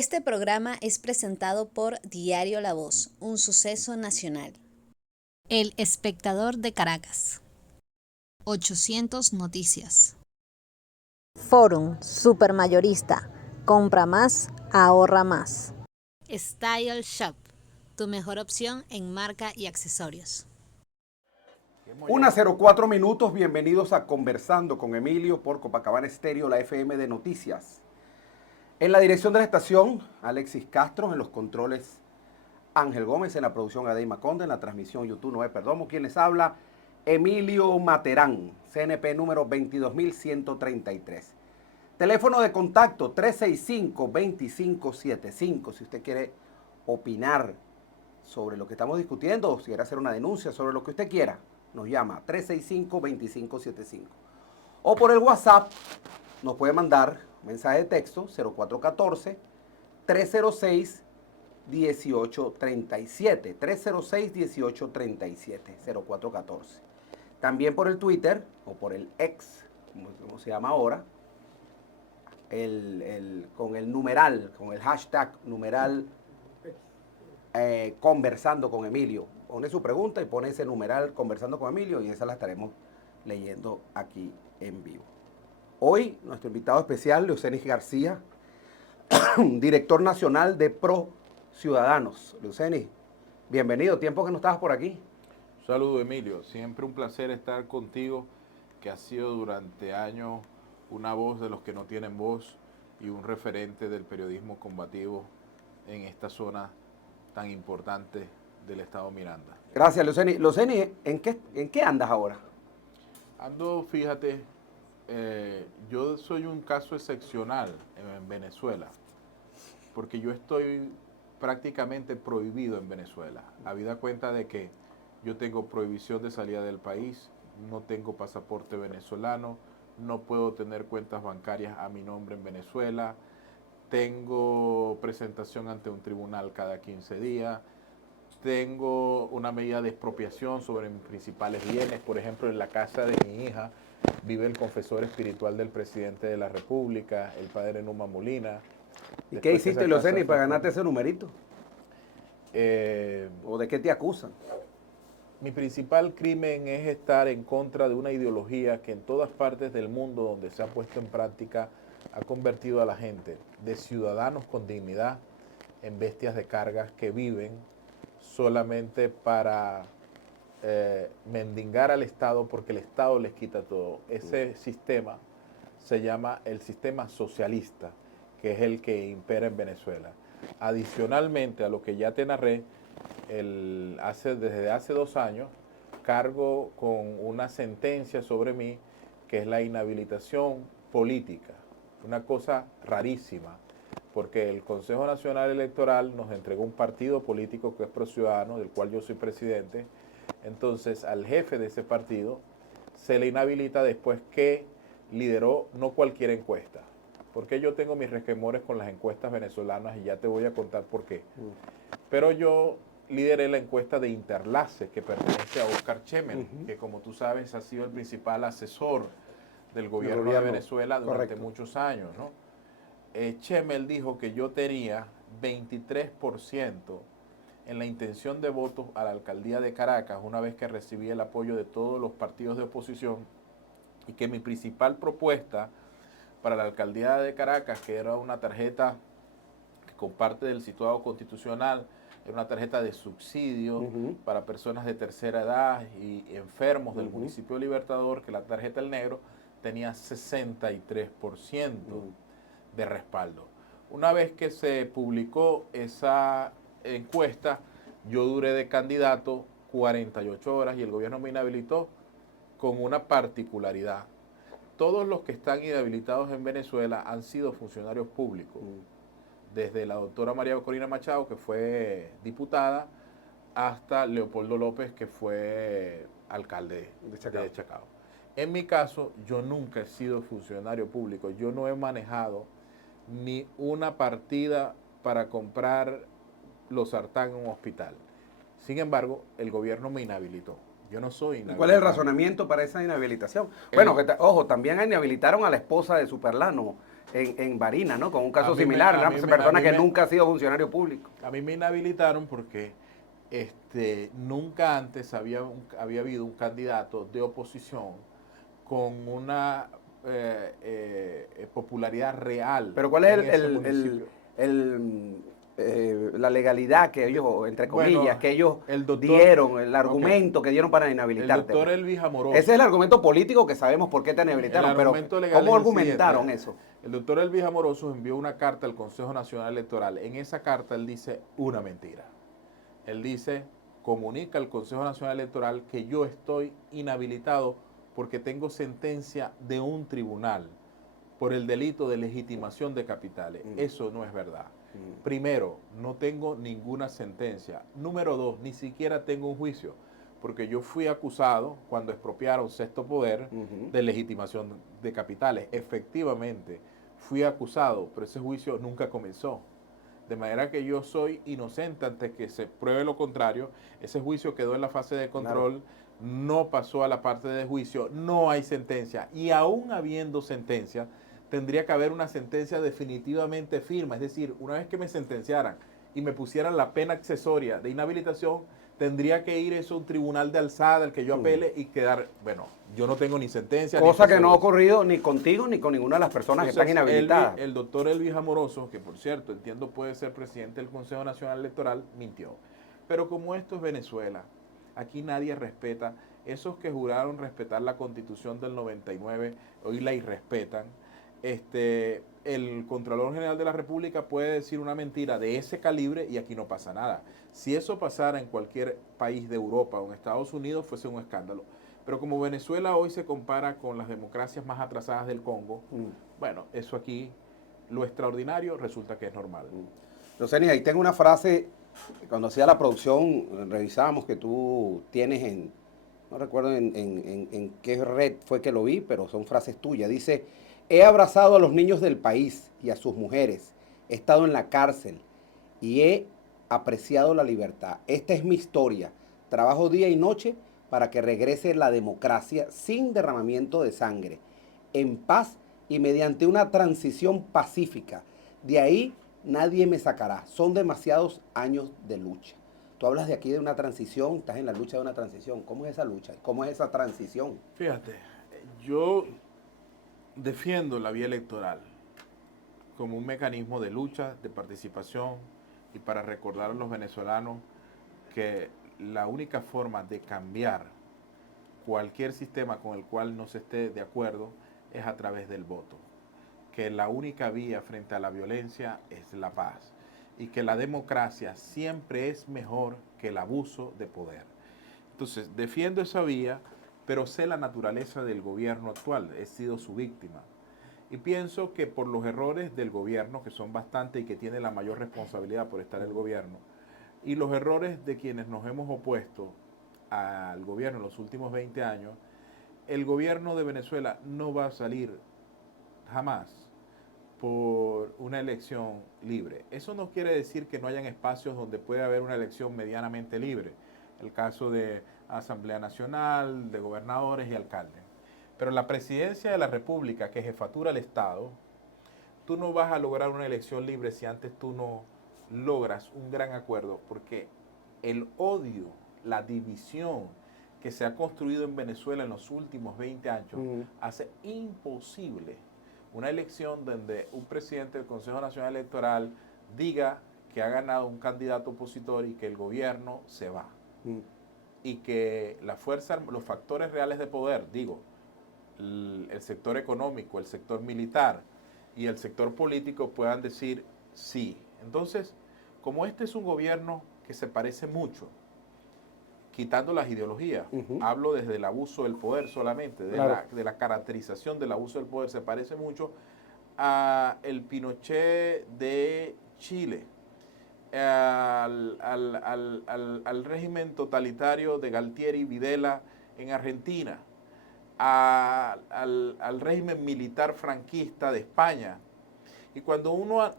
Este programa es presentado por Diario La Voz, un suceso nacional. El Espectador de Caracas. 800 Noticias. Forum Supermayorista. Compra más, ahorra más. Style Shop, tu mejor opción en marca y accesorios. 1:04 bienvenidos a Conversando con Emilio por Copacabana Estéreo, la FM de Noticias. En la dirección de la estación, Alexis Castro, en los controles, Ángel Gómez, en la producción, Adeima Conde, en la transmisión YouTube, Noé Perdomo, quien les habla, Emilio Materán, CNP número 22133. Teléfono de contacto 365-2575, si usted quiere opinar sobre lo que estamos discutiendo o si quiere hacer una denuncia sobre lo que usted quiera, nos llama 365-2575. O por el WhatsApp nos puede mandar un mensaje de texto 0414-306-1837, 306-1837, 0414. También por el Twitter o por el X, como se llama ahora, con el numeral, con el hashtag numeral Conversando con Emilio. Pone su pregunta y pone ese numeral Conversando con Emilio y esa la estaremos leyendo aquí en vivo. Hoy nuestro invitado especial, Leucenis García, director nacional de Pro Ciudadanos. Leucenis, bienvenido, tiempo que no estabas por aquí. Saludos, Emilio, siempre un placer estar contigo, que has sido durante años una voz de los que no tienen voz y un referente del periodismo combativo en esta zona tan importante del estado Miranda. Gracias, Leucenis. Leucenis, ¿en qué andas ahora? Ando, fíjate, yo soy un caso excepcional en Venezuela, porque yo estoy prácticamente prohibido en Venezuela, habida cuenta de que yo tengo prohibición de salida del país, no tengo pasaporte venezolano, no puedo tener cuentas bancarias a mi nombre en Venezuela, tengo presentación ante un tribunal cada 15 días, tengo una medida de expropiación sobre mis principales bienes, por ejemplo, en la casa de mi hija vive el confesor espiritual del presidente de la República, el padre Numa Molina. ¿Y qué hiciste, Leucenis, para ganarte ese numerito? ¿O de qué te acusan? Mi principal crimen es estar en contra de una ideología que en todas partes del mundo donde se ha puesto en práctica ha convertido a la gente de ciudadanos con dignidad en bestias de cargas que viven solamente para mendigar al Estado porque el Estado les quita todo. Ese sistema se llama el sistema socialista, que es el que impera en Venezuela. Adicionalmente a lo que ya te narré, desde hace 2 años cargo con una sentencia sobre mí que es la inhabilitación política, una cosa rarísima, porque el Consejo Nacional Electoral nos entregó un partido político que es Pro Ciudadanos, del cual yo soy presidente. Entonces al jefe de ese partido se le inhabilita después que lideró no cualquier encuesta, porque yo tengo mis resquemores con las encuestas venezolanas y ya te voy a contar por qué. Pero yo lideré la encuesta de Interlace, que pertenece a Oscar Chemel, que como tú sabes ha sido el principal asesor del gobierno de Venezuela durante muchos años, ¿no? Chemel dijo que yo tenía 23% en la intención de votos a la alcaldía de Caracas, una vez que recibí el apoyo de todos los partidos de oposición, y que mi principal propuesta para la alcaldía de Caracas, que era una tarjeta que comparte del situado constitucional, era una tarjeta de subsidio para personas de tercera edad y enfermos del municipio de Libertador, que la tarjeta El Negro tenía 63% de respaldo. Una vez que se publicó esa encuesta, yo duré de candidato 48 horas y el gobierno me inhabilitó con una particularidad. Todos los que están inhabilitados en Venezuela han sido funcionarios públicos, desde la doctora María Corina Machado, que fue diputada, hasta Leopoldo López, que fue alcalde de Chacao. En mi caso, yo nunca he sido funcionario público, yo no he manejado ni una partida para comprar los sartán en un hospital. Sin embargo, el gobierno me inhabilitó. Yo no soy inhabilitado. ¿Cuál es el razonamiento para esa inhabilitación? Bueno, ojo, también inhabilitaron a la esposa de Superlano, en Barinas, ¿no? Con un caso A mí me- similar, a una mí me- persona a mí que me- nunca ha sido funcionario público. A mí me inhabilitaron porque nunca antes había habido un candidato de oposición con una popularidad real Pero ¿cuál es en ese municipio. la legalidad que ellos, entre comillas, Bueno, que ellos el doctor, dieron, el ok, argumento que dieron para el inhabilitarte? doctor Pues? Elvis Amoroso. Ese es el argumento político que sabemos por qué te El inhabilitaron, pero argumento legal ¿cómo es el siguiente. argumentaron eso? El doctor Elvis Amoroso envió una carta al Consejo Nacional Electoral. En esa carta él dice una mentira. Él dice, comunica al Consejo Nacional Electoral que yo estoy inhabilitado porque tengo sentencia de un tribunal por el delito de legitimación de capitales. Eso no es verdad. Primero, no tengo ninguna sentencia. Número dos, ni siquiera tengo un juicio, porque yo fui acusado cuando expropiaron Sexto Poder de legitimación de capitales. Efectivamente, fui acusado, pero ese juicio nunca comenzó. De manera que yo soy inocente antes que se pruebe lo contrario. Ese juicio quedó en la fase de control, no pasó a la parte de juicio, no hay sentencia. Y aún habiendo sentencia, tendría que haber una sentencia definitivamente firme. Es decir, una vez que me sentenciaran y me pusieran la pena accesoria de inhabilitación, tendría que ir eso a un tribunal de alzada al que yo apele y quedar, bueno, yo no tengo ni sentencia. Cosa ni que no ha ocurrido ni contigo ni con ninguna de las personas que están inhabilitadas. El doctor Elvis Amoroso, que por cierto entiendo puede ser presidente del Consejo Nacional Electoral, mintió. Pero como esto es Venezuela, aquí nadie respeta. Esos que juraron respetar la Constitución del 99, hoy la irrespetan. El Contralor General de la República puede decir una mentira de ese calibre y aquí no pasa nada. Si eso pasara en cualquier país de Europa o en Estados Unidos, fuese un escándalo. Pero como Venezuela hoy se compara con las democracias más atrasadas del Congo, bueno, eso aquí, lo extraordinario resulta que es normal. Roseni, ahí tengo una frase, cuando hacía la producción, revisábamos que tú tienes no recuerdo en qué red fue que lo vi, pero son frases tuyas. Dice, he abrazado a los niños del país y a sus mujeres, he estado en la cárcel y he apreciado la libertad. Esta es mi historia. Trabajo día y noche para que regrese la democracia sin derramamiento de sangre, en paz y mediante una transición pacífica. De ahí nadie me sacará. Son demasiados años de lucha. Tú hablas de aquí de una transición, estás en la lucha de una transición. ¿Cómo es esa lucha? ¿Cómo es esa transición? Fíjate, yo defiendo la vía electoral como un mecanismo de lucha, de participación y para recordar a los venezolanos que la única forma de cambiar cualquier sistema con el cual no se esté de acuerdo es a través del voto. Que la única vía frente a la violencia es la paz y que la democracia siempre es mejor que el abuso de poder. Entonces, defiendo esa vía, pero sé la naturaleza del gobierno actual, he sido su víctima. Y pienso que por los errores del gobierno, que son bastantes y que tiene la mayor responsabilidad por estar el gobierno, y los errores de quienes nos hemos opuesto al gobierno en los últimos 20 años, el gobierno de Venezuela no va a salir jamás por una elección libre. Eso no quiere decir que no hayan espacios donde puede haber una elección medianamente libre. El caso de Asamblea Nacional, de gobernadores y alcaldes. Pero la presidencia de la República, que jefatura el Estado, tú no vas a lograr una elección libre si antes tú no logras un gran acuerdo, porque el odio, la división que se ha construido en Venezuela en los últimos 20 años hace imposible una elección donde un presidente del Consejo Nacional Electoral diga que ha ganado un candidato opositor y que el gobierno se va. Y que la fuerza, los factores reales de poder, digo, el sector económico, el sector militar y el sector político puedan decir sí. Entonces, como este es un gobierno que se parece mucho, quitando las ideologías, hablo desde el abuso del poder solamente, de la caracterización del abuso del poder, se parece mucho a el Pinochet de Chile, al régimen totalitario de Galtieri Videla en Argentina, al régimen militar franquista de España. Y cuando uno,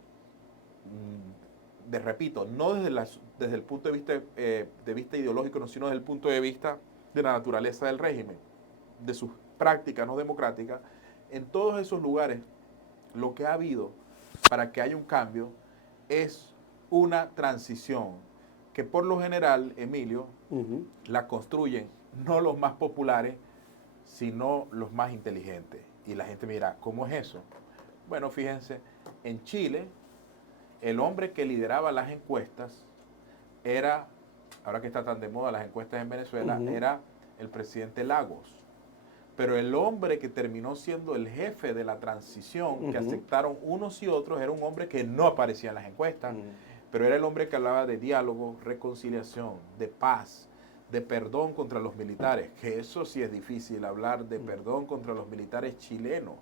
repito, no desde el punto de vista ideológico, sino desde el punto de vista de la naturaleza del régimen, de sus prácticas no democráticas, en todos esos lugares lo que ha habido para que haya un cambio es una transición que por lo general, Emilio, la construyen no los más populares, sino los más inteligentes. Y la gente mira, ¿cómo es eso? Bueno, fíjense, en Chile, el hombre que lideraba las encuestas era, ahora que está tan de moda las encuestas en Venezuela, era el presidente Lagos. Pero el hombre que terminó siendo el jefe de la transición, que aceptaron unos y otros, era un hombre que no aparecía en las encuestas, pero era el hombre que hablaba de diálogo, reconciliación, de paz, de perdón contra los militares, que eso sí es difícil, hablar de perdón contra los militares chilenos,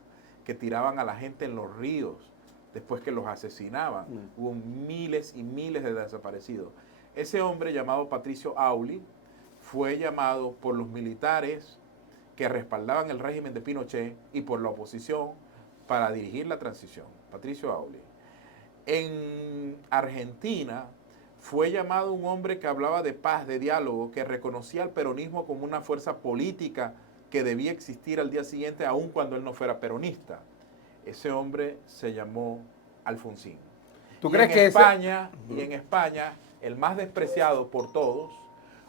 que tiraban a la gente en los ríos después que los asesinaban. Hubo miles y miles de desaparecidos. Ese hombre llamado Patricio Auli fue llamado por los militares que respaldaban el régimen de Pinochet y por la oposición para dirigir la transición. Patricio Auli. En Argentina fue llamado un hombre que hablaba de paz, de diálogo, que reconocía al peronismo como una fuerza política que debía existir al día siguiente, aun cuando él no fuera peronista. Ese hombre se llamó Alfonsín. ¿Tú crees que y en España, el más despreciado por todos,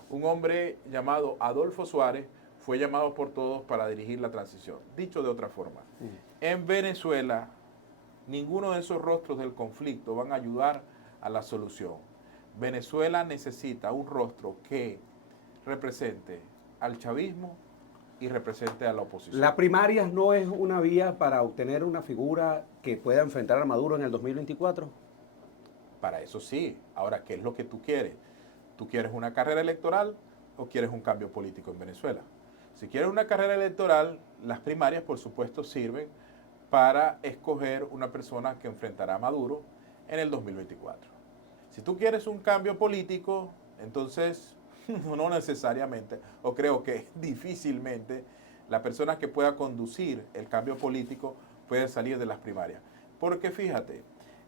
un hombre llamado Adolfo Suárez, fue llamado por todos para dirigir la transición? Dicho de otra forma, en Venezuela, ninguno de esos rostros del conflicto van a ayudar a la solución. Venezuela necesita un rostro que represente al chavismo y represente a la oposición. ¿La primaria no es una vía para obtener una figura que pueda enfrentar a Maduro en el 2024? Para eso sí. Ahora, ¿qué es lo que tú quieres? ¿Tú quieres una carrera electoral o quieres un cambio político en Venezuela? Si quieres una carrera electoral, las primarias, por supuesto, sirven para escoger una persona que enfrentará a Maduro en el 2024. Si tú quieres un cambio político, entonces no necesariamente, o creo que difícilmente, la persona que pueda conducir el cambio político puede salir de las primarias. Porque fíjate,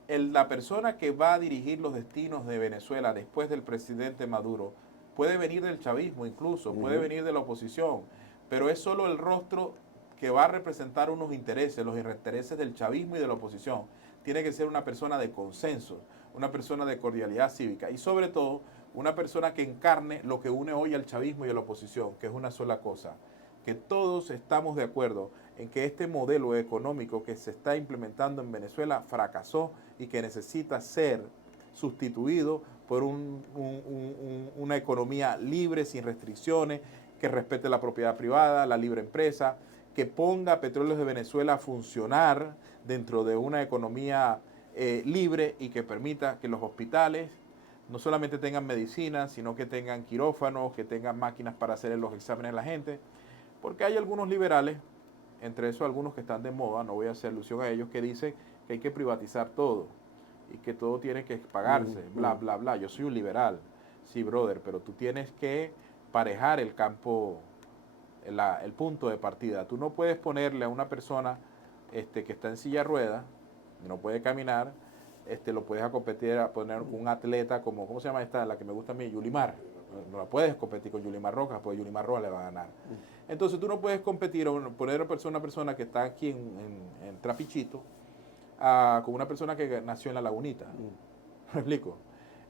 la persona que va a dirigir los destinos de Venezuela después del presidente Maduro puede venir del chavismo incluso, puede venir de la oposición, pero es solo el rostro que va a representar unos intereses, los intereses del chavismo y de la oposición. Tiene que ser una persona de consenso, una persona de cordialidad cívica y sobre todo una persona que encarne lo que une hoy al chavismo y a la oposición, que es una sola cosa, que todos estamos de acuerdo en que este modelo económico que se está implementando en Venezuela fracasó y que necesita ser sustituido por una economía libre, sin restricciones, que respete la propiedad privada, la libre empresa, que ponga Petróleos de Venezuela a funcionar dentro de una economía libre y que permita que los hospitales no solamente tengan medicina, sino que tengan quirófanos, que tengan máquinas para hacer los exámenes a la gente, porque hay algunos liberales, entre esos algunos que están de moda, no voy a hacer alusión a ellos, que dicen que hay que privatizar todo y que todo tiene que pagarse, bla, bla, bla. Yo soy un liberal, sí, brother, pero tú tienes que parejar el campo, el punto de partida. Tú no puedes ponerle a una persona que está en silla de ruedas, no puede caminar, lo puedes competir a poner un atleta como, ¿cómo se llama esta? La que me gusta a mí, Yulimar. No la puedes competir con Yulimar Rojas, porque Yulimar Rojas le va a ganar. Entonces tú no puedes competir o poner a una persona que está aquí en Trapichito con una persona que nació en La Lagunita. ¿Me explico?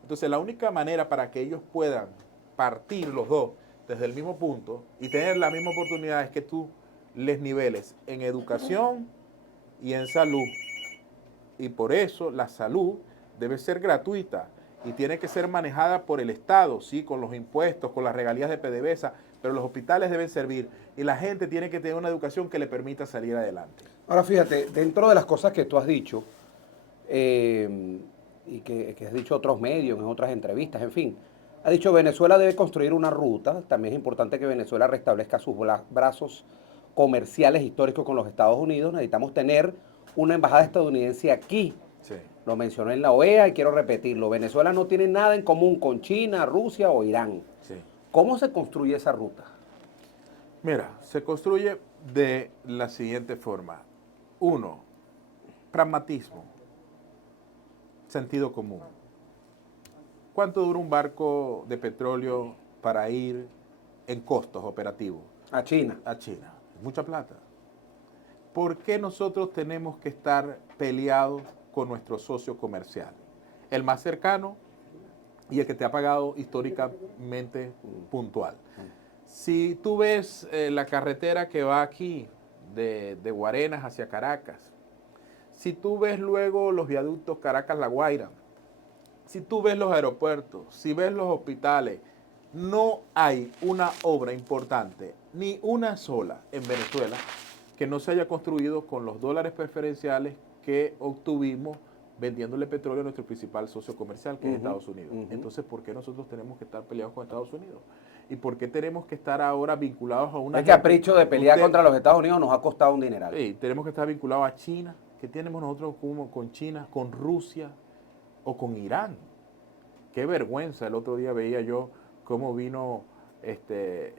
Entonces la única manera para que ellos puedan partir los dos desde el mismo punto y tener la misma oportunidad es que tú les niveles en educación y en salud. Y por eso la salud debe ser gratuita y tiene que ser manejada por el Estado, sí, con los impuestos, con las regalías de PDVSA, pero los hospitales deben servir y la gente tiene que tener una educación que le permita salir adelante. Ahora fíjate, dentro de las cosas que tú has dicho y que has dicho otros medios, en otras entrevistas, en fin, ha dicho Venezuela debe construir una ruta, también es importante que Venezuela restablezca sus brazos comerciales históricos con los Estados Unidos, necesitamos tener una embajada estadounidense aquí. Sí. Lo mencioné en la OEA y quiero repetirlo. Venezuela no tiene nada en común con China, Rusia o Irán. Sí. ¿Cómo se construye esa ruta? Mira, se construye de la siguiente forma. 1, pragmatismo, sentido común. ¿Cuánto dura un barco de petróleo para ir en costos operativos? A China. A China. Mucha plata. ¿por qué nosotros tenemos que estar peleados con nuestro socio comercial? El más cercano y el que te ha pagado históricamente puntual. Si tú ves la carretera que va aquí, de Guarenas hacia Caracas, si tú ves luego los viaductos Caracas-La Guaira, si tú ves los aeropuertos, si ves los hospitales, no hay una obra importante, ni una sola en Venezuela, que no se haya construido con los dólares preferenciales que obtuvimos vendiéndole petróleo a nuestro principal socio comercial, que es Estados Unidos. Entonces, ¿por qué nosotros tenemos que estar peleados con Estados Unidos? ¿Y por qué tenemos que estar ahora vinculados a una... El capricho de pelear contra los Estados Unidos nos ha costado un dineral. Sí, tenemos que estar vinculados a China. ¿Qué tenemos nosotros con China, con Rusia o con Irán? Qué vergüenza. El otro día veía yo cómo vino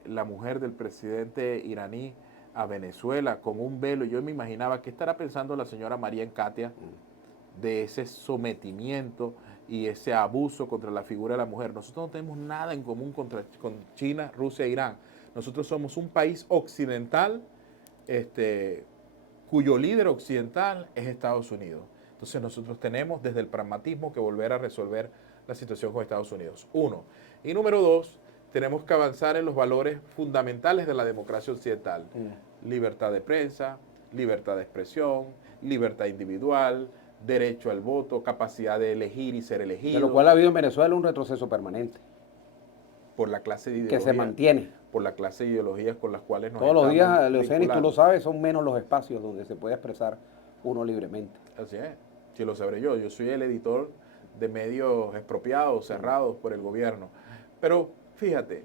la mujer del presidente iraní a Venezuela con un velo. Yo me imaginaba qué estará pensando la señora María Encatia de ese sometimiento y ese abuso contra la figura de la mujer. Nosotros no tenemos nada en común con China, Rusia e Irán. Nosotros somos un país occidental cuyo líder occidental es Estados Unidos. Entonces nosotros tenemos desde el pragmatismo que volver a resolver la situación con Estados Unidos. Uno. Y número dos, tenemos que avanzar en los valores fundamentales de la democracia occidental. Libertad de prensa, libertad de expresión, libertad individual, derecho al voto, capacidad de elegir y ser elegido. De lo cual ha habido en Venezuela un retroceso permanente. Por la clase de ideología. Que se mantiene. Por la clase de ideologías con las cuales nos todos los días, Leoceni, tú lo sabes, son menos los espacios donde se puede expresar uno libremente. Así es. Si lo sabré yo. Yo soy el editor de medios expropiados, cerrados por el gobierno. Pero fíjate,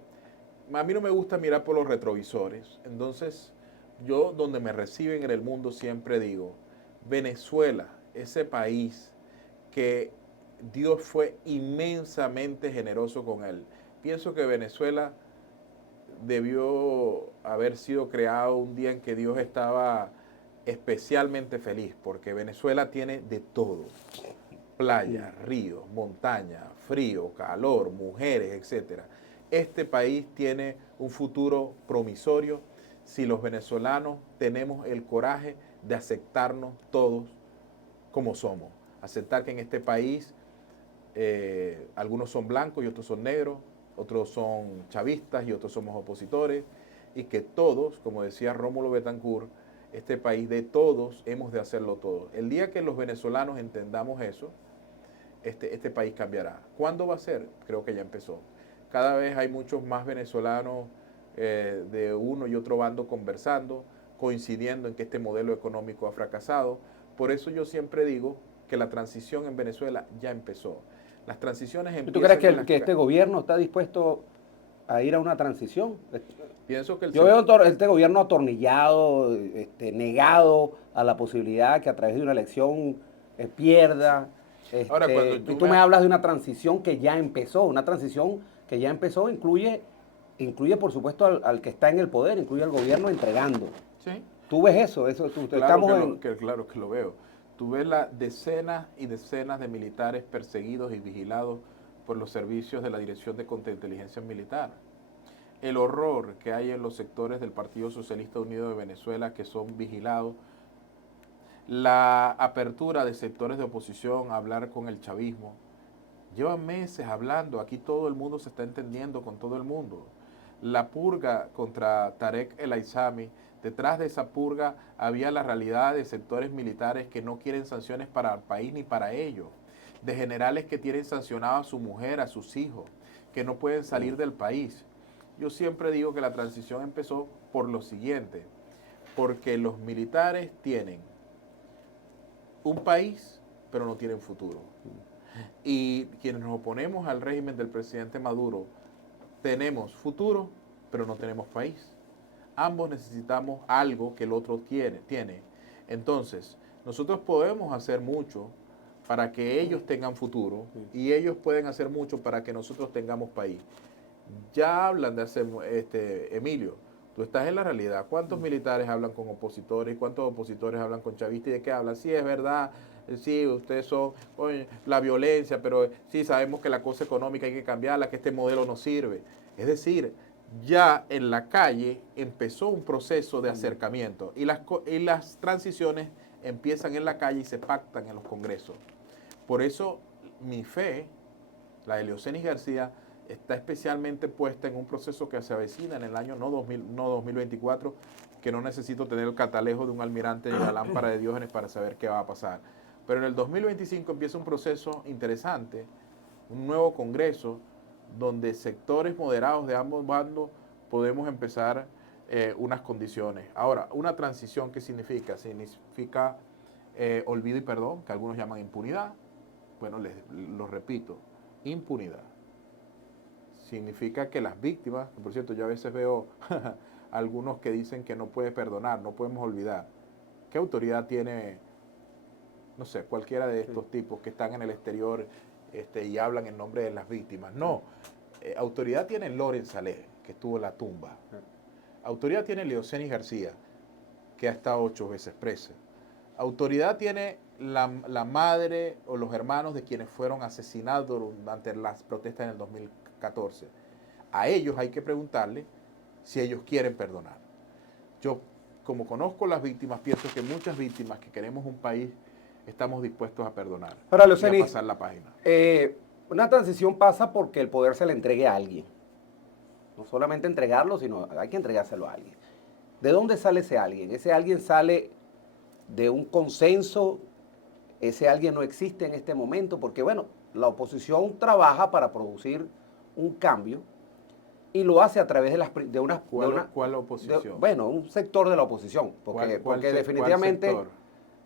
a mí no me gusta mirar por los retrovisores. Entonces, yo donde me reciben en el mundo siempre digo, Venezuela, ese país que Dios fue inmensamente generoso con él. Pienso que Venezuela debió haber sido creado un día en que Dios estaba especialmente feliz, porque Venezuela tiene de todo. Playa, ríos, montaña, frío, calor, mujeres, etc. Este país tiene un futuro promisorio si los venezolanos tenemos el coraje de aceptarnos todos como somos. Aceptar que en este país algunos son blancos y otros son negros, otros son chavistas y otros somos opositores, y que todos, como decía Rómulo Betancourt, este país de todos hemos de hacerlo todo. El día que los venezolanos entendamos eso, este país cambiará. ¿Cuándo va a ser? Creo que ya empezó. Cada vez hay muchos más venezolanos de uno y otro bando conversando, coincidiendo en que este modelo económico ha fracasado. Por eso yo siempre digo que la transición en Venezuela ya empezó. Las transiciones empiezan... ¿Tú crees que este gobierno está dispuesto a ir a una transición? Pienso que yo veo este gobierno atornillado, negado a la posibilidad que a través de una elección pierda. Ahora, cuando tú me hablas de una transición que ya empezó. Una transición que ya empezó incluye por supuesto al que está en el poder, incluye al gobierno entregando. Sí. ¿Tú ves eso? Claro que lo veo. Tú ves las decenas y decenas de militares perseguidos y vigilados por los servicios de la Dirección de Contrainteligencia Militar. El horror que hay en los sectores del Partido Socialista Unido de Venezuela que son vigilados. La apertura de sectores de oposición a hablar con el chavismo. Llevan meses hablando, aquí todo el mundo se está entendiendo con todo el mundo. La purga contra Tarek El Aissami, detrás de esa purga había la realidad de sectores militares que no quieren sanciones para el país ni para ellos, de generales que tienen sancionado a su mujer, a sus hijos, que no pueden salir del país. Yo siempre digo que la transición empezó por lo siguiente, porque los militares tienen un país, pero no tienen futuro. Y quienes nos oponemos al régimen del presidente Maduro, tenemos futuro, pero no tenemos país. Ambos necesitamos algo que el otro tiene. Entonces, nosotros podemos hacer mucho para que ellos tengan futuro y ellos pueden hacer mucho para que nosotros tengamos país. Ya hablan de hacer, Emilio, tú estás en la realidad. ¿Cuántos militares hablan con opositores? ¿Cuántos opositores hablan con chavistas? ¿Y de qué hablan? Sí, es verdad. Sí, ustedes son la violencia, pero sí sabemos que la cosa económica hay que cambiarla, que este modelo no sirve. Es decir, ya en la calle empezó un proceso de acercamiento y las transiciones empiezan en la calle y se pactan en los congresos. Por eso mi fe, la de Leocenis García, está especialmente puesta en un proceso que se avecina en el año no 2024, que no necesito tener el catalejo de un almirante ni la lámpara de Diógenes para saber qué va a pasar. Pero en el 2025 empieza un proceso interesante, un nuevo congreso, donde sectores moderados de ambos bandos podemos empezar unas condiciones. Ahora, una transición, ¿qué significa? Significa olvido y perdón, que algunos llaman impunidad. Bueno, lo repito, impunidad. Significa que las víctimas, por cierto, yo a veces veo algunos que dicen que no puede perdonar, no podemos olvidar. ¿Qué autoridad tiene, no sé, cualquiera de estos tipos que están en el exterior y hablan en nombre de las víctimas? No, autoridad tiene Loren Saleh, que estuvo en la tumba. Autoridad tiene Leocenis García, que ha estado 8 veces presa. Autoridad tiene la madre o los hermanos de quienes fueron asesinados durante las protestas en el 2014. A ellos hay que preguntarle si ellos quieren perdonar. Yo, como conozco las víctimas, pienso que muchas víctimas que queremos un país estamos dispuestos a perdonar. Ahora, Leocenis, y a pasar la página. Una transición pasa porque el poder se le entregue a alguien. No solamente entregarlo, sino hay que entregárselo a alguien. ¿De dónde sale ese alguien? Ese alguien sale de un consenso. Ese alguien no existe en este momento porque, bueno, la oposición trabaja para producir un cambio y lo hace a través de una... ¿Cuál oposición? Bueno, un sector de la oposición, porque definitivamente ¿cuál sector?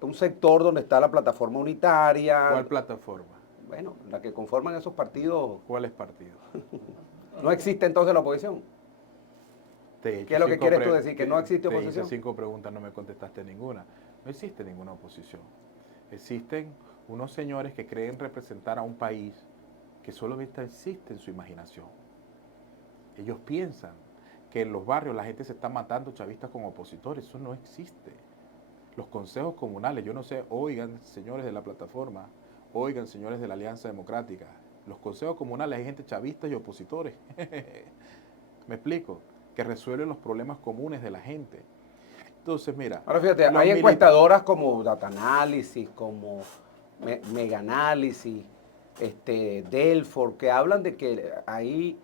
Un sector donde está la plataforma unitaria. ¿Cuál plataforma? Bueno, la que conforman esos partidos. ¿Cuáles partidos? ¿No existe entonces la oposición? ¿Qué es lo que quieres tú decir? ¿Que no existe oposición? Te hice 5 preguntas, no me contestaste ninguna. No existe ninguna oposición. Existen unos señores que creen representar a un país que solamente existe en su imaginación. Ellos piensan que en los barrios la gente se está matando chavistas con opositores. Eso no existe. Los consejos comunales, yo no sé, oigan, señores de la plataforma, oigan, señores de la Alianza Democrática, los consejos comunales hay gente chavista y opositores. ¿Me explico? Que resuelven los problemas comunes de la gente. Entonces, mira. Ahora fíjate, hay encuestadoras como Data Analysis, como Mega Analysis, Delfor, que hablan de que hay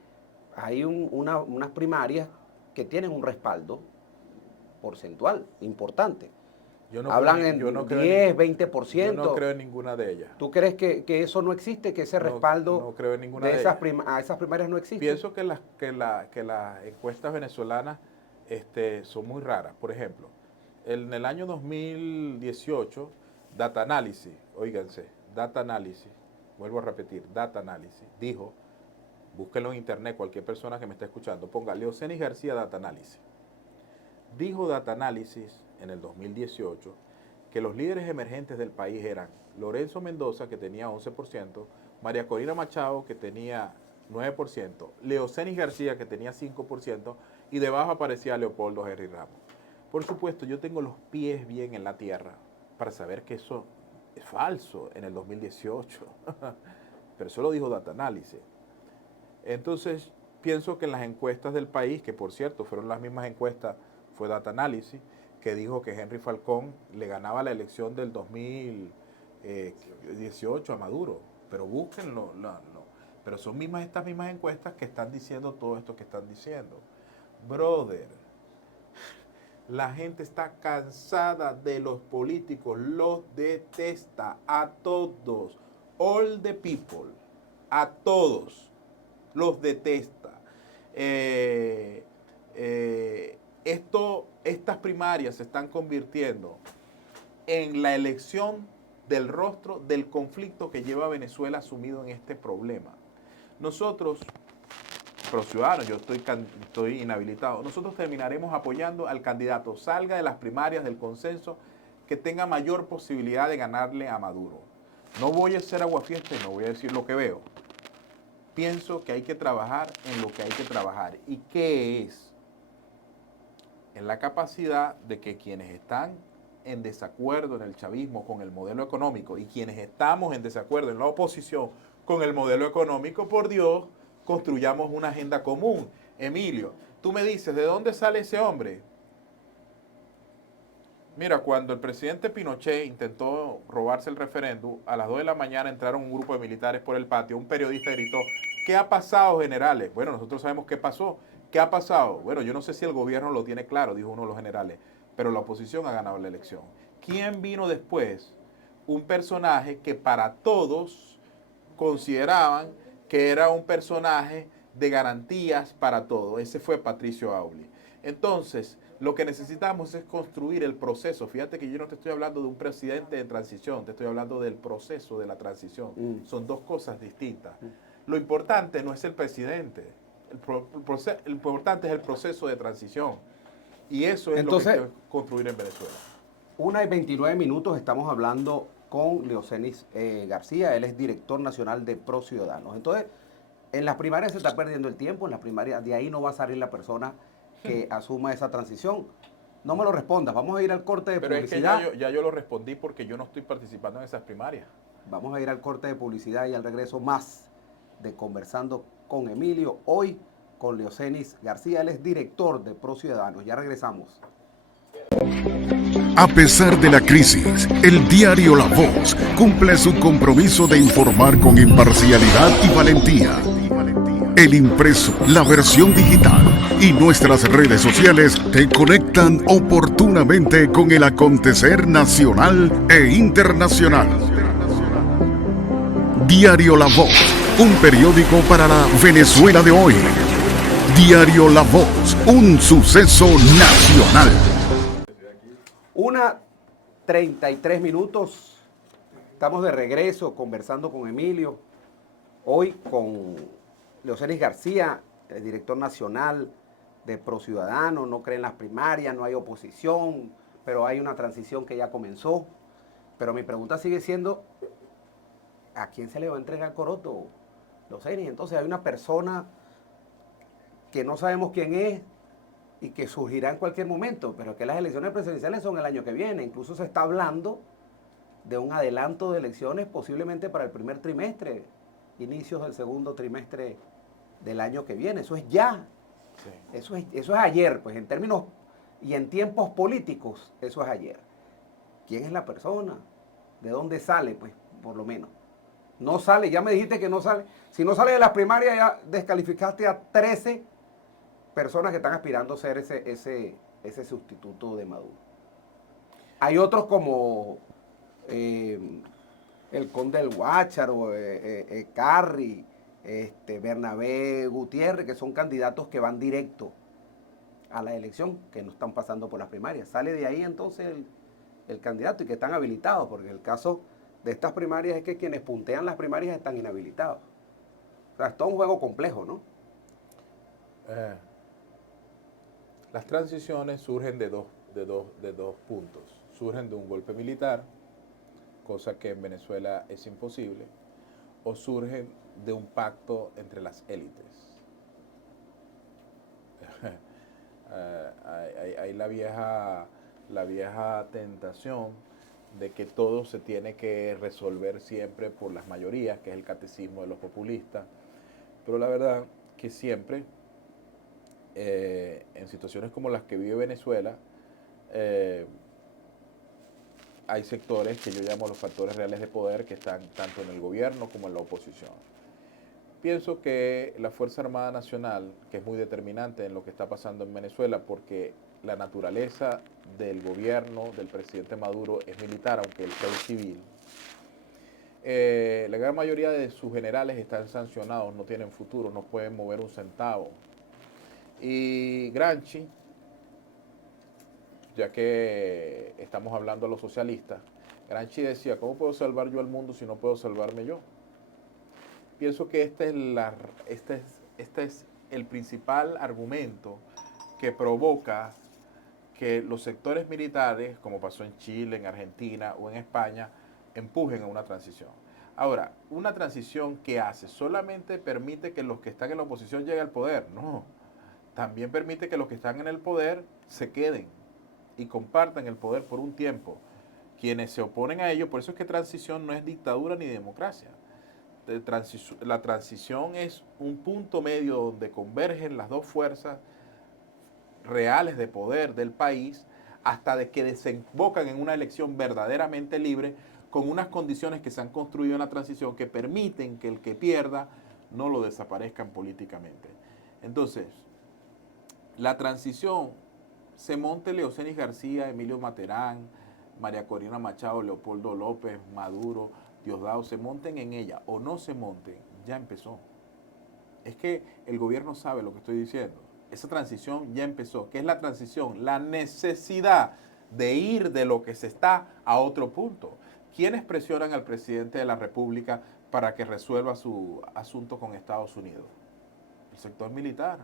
unas primarias que tienen un respaldo porcentual importante. Hablan en 10, 20%. Yo no creo en ninguna de ellas. ¿Tú crees que eso no existe, que ese respaldo no creo en ninguna de esas primarias no existe? Pienso que las encuestas venezolanas son muy raras. Por ejemplo, en el año 2018, Data Analysis, óiganse, Data Analysis, vuelvo a repetir, Data Analysis, dijo, búsquenlo en internet, cualquier persona que me esté escuchando, ponga Leocenis García Data Analysis. Dijo Data Analysis en el 2018 que los líderes emergentes del país eran Lorenzo Mendoza, que tenía 11%, María Corina Machado, que tenía 9%, Leocenis García, que tenía 5%, y debajo aparecía Leopoldo Henry Ramos. Por supuesto, yo tengo los pies bien en la tierra para saber que eso es falso en el 2018, pero eso lo dijo Data Analysis. Entonces, pienso que en las encuestas del país, que por cierto fueron las mismas encuestas, fue Data Analysis, que dijo que Henry Falcón le ganaba la elección del 2018 a Maduro. Pero búsquenlo, no. Pero son estas mismas encuestas que están diciendo todo esto que están diciendo. Brother, la gente está cansada de los políticos, los detesta a todos. All the people, a todos, los detesta. Estas primarias se están convirtiendo en la elección del rostro del conflicto que lleva a Venezuela sumido en este problema. Nosotros, los ciudadanos, yo estoy inhabilitado, nosotros terminaremos apoyando al candidato, salga de las primarias del consenso, que tenga mayor posibilidad de ganarle a Maduro. No voy a ser aguafiesta y no voy a decir lo que veo. Pienso que hay que trabajar en lo que hay que trabajar. ¿Y qué es? En la capacidad de que quienes están en desacuerdo en el chavismo con el modelo económico y quienes estamos en desacuerdo en la oposición con el modelo económico, por Dios, construyamos una agenda común. Emilio, tú me dices, ¿de dónde sale ese hombre? Mira, cuando el presidente Pinochet intentó robarse el referéndum, a las 2 de la mañana entraron un grupo de militares por el patio, un periodista gritó, ¿qué ha pasado, generales? Bueno, nosotros sabemos qué pasó. ¿Qué ha pasado? Bueno, yo no sé si el gobierno lo tiene claro, dijo uno de los generales, pero la oposición ha ganado la elección. ¿Quién vino después? Un personaje que para todos consideraban que era un personaje de garantías para todo. Ese fue Patricio Auli. Entonces, lo que necesitamos es construir el proceso. Fíjate que yo no te estoy hablando de un presidente de transición, te estoy hablando del proceso de la transición. Son dos cosas distintas. Lo importante no es el presidente, el importante es el proceso de transición. Y eso es Entonces, lo que hay que construir en Venezuela. 1:29 estamos hablando con Leocenis García, él es director nacional de Pro Ciudadanos. Entonces, en las primarias se está perdiendo el tiempo, en las primarias de ahí no va a salir la persona que asuma esa transición. No me lo respondas, vamos a ir al corte de publicidad. Es que ya yo lo respondí porque yo no estoy participando en esas primarias. Vamos a ir al corte de publicidad y al regreso más de Conversando con Emilio, hoy con Leocenis García, él es director de Pro Ciudadanos. Ya regresamos. A pesar de la crisis, el diario La Voz cumple su compromiso de informar con imparcialidad y valentía. El impreso, la versión digital y nuestras redes sociales te conectan oportunamente con el acontecer nacional e internacional. Diario La Voz, un periódico para la Venezuela de hoy. Diario La Voz, un suceso nacional. 1:33. Estamos de regreso conversando con Emilio. Hoy con Leocenis García, el director nacional de Pro Ciudadanos. No cree en las primarias, no hay oposición, pero hay una transición que ya comenzó. Pero mi pregunta sigue siendo, ¿a quién se le va a entregar Coroto, Leocenis? Entonces hay una persona que no sabemos quién es y que surgirá en cualquier momento, pero que las elecciones presidenciales son el año que viene. Incluso se está hablando de un adelanto de elecciones posiblemente para el primer trimestre, inicios del segundo trimestre del año que viene. Eso es ya. Sí. Eso es ayer, pues en términos y en tiempos políticos, eso es ayer. ¿Quién es la persona? ¿De dónde sale? Pues por lo menos. No sale, ya me dijiste que no sale. Si no sale de las primarias, ya descalificaste a 13 personas que están aspirando a ser ese sustituto de Maduro. Hay otros como el Conde del Guácharo, Carri, Bernabé Gutiérrez, que son candidatos que van directo a la elección, que no están pasando por las primarias. Sale de ahí entonces el candidato y que están habilitados, porque el caso de estas primarias es que quienes puntean las primarias están inhabilitados. O sea, es todo un juego complejo, ¿no? Las transiciones surgen de dos puntos. Surgen de un golpe militar, cosa que en Venezuela es imposible, o surgen de un pacto entre las élites. Hay la vieja tentación de que todo se tiene que resolver siempre por las mayorías, que es el catecismo de los populistas, pero la verdad que siempre en situaciones como las que vive Venezuela, hay sectores que yo llamo los factores reales de poder que están tanto en el gobierno como en la oposición. Pienso que la Fuerza Armada Nacional, que es muy determinante en lo que está pasando en Venezuela, porque la naturaleza del gobierno del presidente Maduro es militar, aunque él sea civil, la gran mayoría de sus generales están sancionados, no tienen futuro, no pueden mover un centavo. Y Gramsci, ya que estamos hablando a los socialistas, Gramsci decía, ¿cómo puedo salvar yo al mundo si no puedo salvarme yo? Pienso que este es el principal argumento que provoca que los sectores militares, como pasó en Chile, en Argentina o en España, empujen a una transición. Ahora, una transición ¿qué hace? ¿Solamente permite que los que están en la oposición lleguen al poder? No. También permite que los que están en el poder se queden y compartan el poder por un tiempo. Quienes se oponen a ello, por eso es que transición no es dictadura ni democracia. La transición es un punto medio donde convergen las dos fuerzas reales de poder del país hasta de que desembocan en una elección verdaderamente libre con unas condiciones que se han construido en la transición que permiten que el que pierda no lo desaparezcan políticamente. Entonces, la transición se monte Leocenis García, Emilio Materán, María Corina Machado, Leopoldo López, Maduro, Diosdado, se monten en ella o no se monten, ya empezó. Es que el gobierno sabe lo que estoy diciendo. Esa transición ya empezó. ¿Qué es la transición? La necesidad de ir de lo que se está a otro punto. ¿Quiénes presionan al presidente de la República para que resuelva su asunto con Estados Unidos? El sector militar.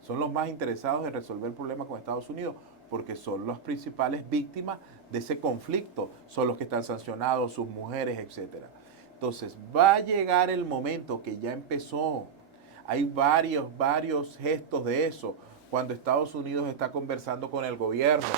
Son los más interesados en resolver el problema con Estados Unidos porque son las principales víctimas de ese conflicto. Son los que están sancionados, sus mujeres, etc. Entonces, va a llegar el momento que ya empezó. Hay varios gestos de eso. Cuando Estados Unidos está conversando con el gobierno,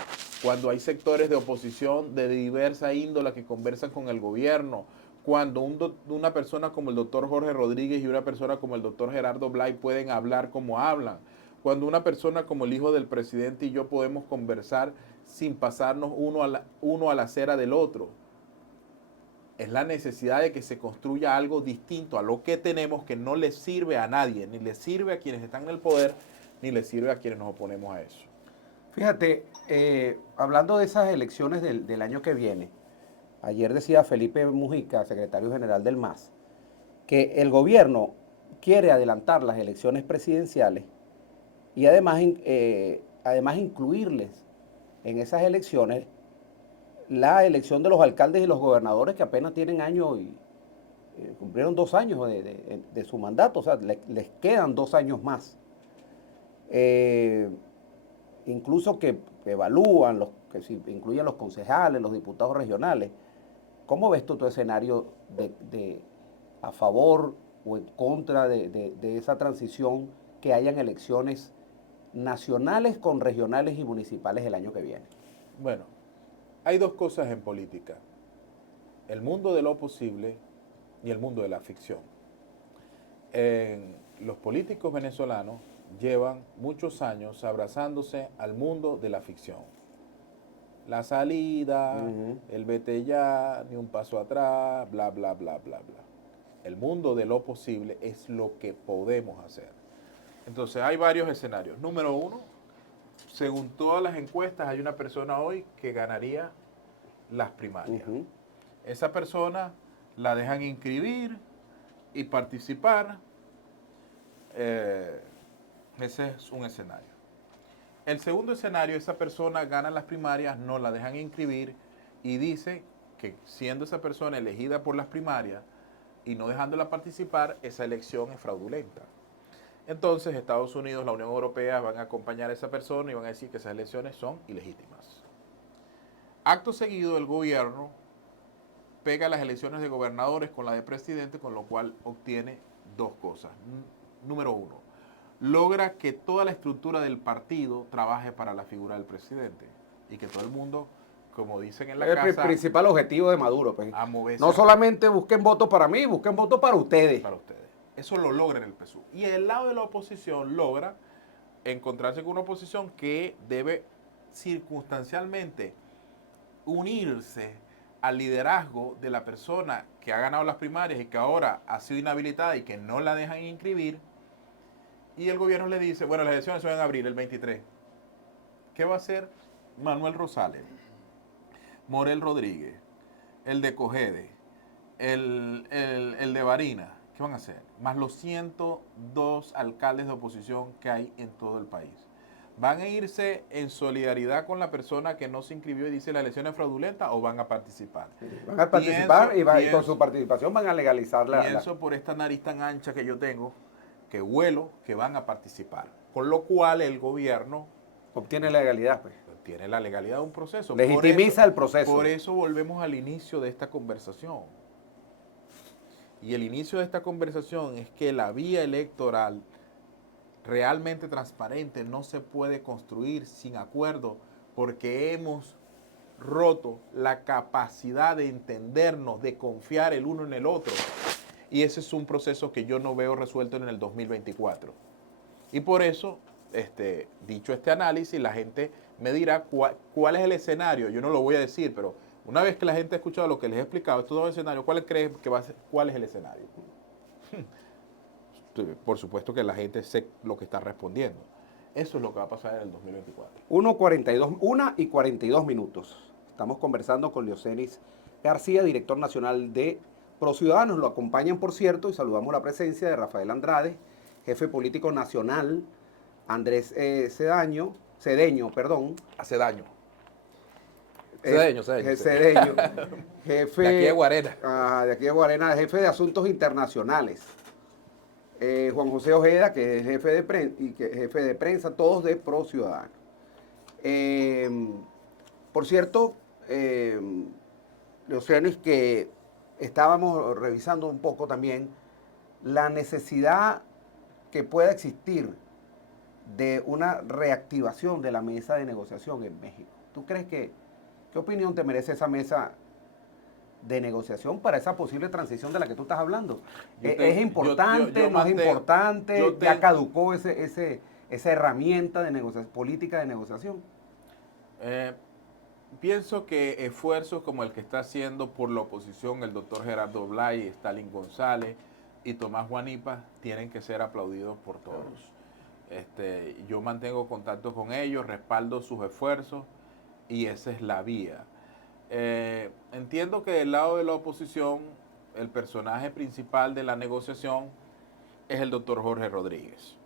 cuando hay sectores de oposición de diversa índole que conversan con el gobierno, cuando una persona como el doctor Jorge Rodríguez y una persona como el doctor Gerardo Blay pueden hablar como hablan, cuando una persona como el hijo del presidente y yo podemos conversar sin pasarnos uno a la acera del otro. Es la necesidad de que se construya algo distinto a lo que tenemos que no le sirve a nadie, ni le sirve a quienes están en el poder, ni le sirve a quienes nos oponemos a eso. Fíjate, hablando de esas elecciones del año que viene, ayer decía Felipe Mujica, secretario general del MAS, que el gobierno quiere adelantar las elecciones presidenciales y además incluirles en esas elecciones la elección de los alcaldes y los gobernadores que apenas tienen años y cumplieron 2 años de su mandato, o sea, les quedan 2 años más. Incluso que evalúan, que se incluyen los concejales, los diputados regionales. ¿Cómo ves tú tu escenario a favor o en contra de esa transición, que hayan elecciones nacionales con regionales y municipales el año que viene? Bueno, hay 2 cosas en política: el mundo de lo posible y el mundo de la ficción. Los políticos venezolanos llevan muchos años abrazándose al mundo de la ficción. La salida, el vete ya, ni un paso atrás, bla, bla, bla, bla, bla. El mundo de lo posible es lo que podemos hacer. Entonces, hay varios escenarios. Número 1, según todas las encuestas, hay una persona hoy que ganaría las primarias. Esa persona la dejan inscribir y participar. Ese es un escenario. El segundo escenario, esa persona gana las primarias, no la dejan inscribir y dice que siendo esa persona elegida por las primarias y no dejándola participar, esa elección es fraudulenta. Entonces Estados Unidos, la Unión Europea van a acompañar a esa persona y van a decir que esas elecciones son ilegítimas. Acto seguido, el gobierno pega las elecciones de gobernadores con la de presidente, con lo cual obtiene 2 cosas. Número 1, logra que toda la estructura del partido trabaje para la figura del presidente y que todo el mundo, como dicen en la casa... El principal objetivo de Maduro, pues. No solamente busquen votos para mí, busquen votos para ustedes. Para ustedes. Eso lo logra en el PSUV. Y el lado de la oposición logra encontrarse con una oposición que debe circunstancialmente unirse al liderazgo de la persona que ha ganado las primarias y que ahora ha sido inhabilitada y que no la dejan inscribir. Y el gobierno le dice, bueno, las elecciones se van a abrir el 23. ¿Qué va a hacer Manuel Rosales, Morel Rodríguez, el de Cogede, el de Barinas? ¿Qué van a hacer? Más los 102 alcaldes de oposición que hay en todo el país. ¿Van a irse en solidaridad con la persona que no se inscribió y dice la elección es fraudulenta o van a participar? Van a participar y con su participación van a legalizar la... Pienso por esta nariz tan ancha que yo tengo, que huelo que van a participar. Con lo cual el gobierno... obtiene la legalidad, pues. Obtiene la legalidad de un proceso. Legitimiza el proceso. Por eso volvemos al inicio de esta conversación. Y el inicio de esta conversación es que la vía electoral realmente transparente no se puede construir sin acuerdo porque hemos roto la capacidad de entendernos, de confiar el uno en el otro. Y ese es un proceso que yo no veo resuelto en el 2024. Y por eso dicho este análisis, la gente me dirá cuál es el escenario. Yo no lo voy a decir, pero una vez que la gente ha escuchado lo que les he explicado, estos dos escenarios, ¿cuál crees que va a ser, cuál es el escenario? Por supuesto que la gente sé lo que está respondiendo. Eso es lo que va a pasar en el 2024. 1:42 Estamos conversando con Leocenis García, director nacional de ProCiudadanos. Lo acompañan, por cierto, y saludamos la presencia de Rafael Andrade, jefe político nacional, Andrés Cedeño, Cedeño. jefe de aquí de Guarena. De aquí de Guarena, jefe de Asuntos Internacionales. Juan José Ojeda, que es jefe de prensa, todos de ProCiudadanos. Por cierto, Leocenis, que estábamos revisando un poco también la necesidad que pueda existir de una reactivación de la mesa de negociación en México. ¿Tú crees qué opinión te merece esa mesa de negociación para esa posible transición de la que tú estás hablando? ¿Es importante, no es importante? ¿Ya caducó esa herramienta de política de negociación? Pienso que esfuerzos como el que está haciendo por la oposición el doctor Gerardo Blay, Stalin González y Tomás Guanipa tienen que ser aplaudidos por todos. Yo mantengo contacto con ellos, respaldo sus esfuerzos y esa es la vía. Entiendo que del lado de la oposición el personaje principal de la negociación es el doctor Jorge Rodríguez,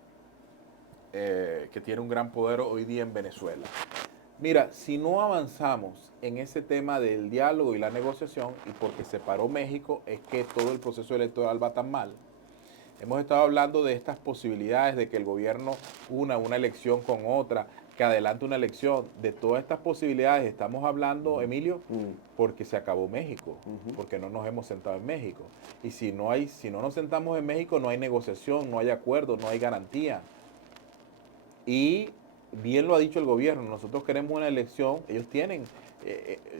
que tiene un gran poder hoy día en Venezuela. Mira, si no avanzamos en ese tema del diálogo y la negociación, y porque se paró México, es que todo el proceso electoral va tan mal. Hemos estado hablando de estas posibilidades de que el gobierno una elección con otra, que adelante una elección. De todas estas posibilidades estamos hablando, Emilio, porque se acabó México, porque no nos hemos sentado en México. Y si no nos sentamos en México, no hay negociación, no hay acuerdo, no hay garantía. Y bien lo ha dicho el gobierno, nosotros queremos una elección, ellos tienen,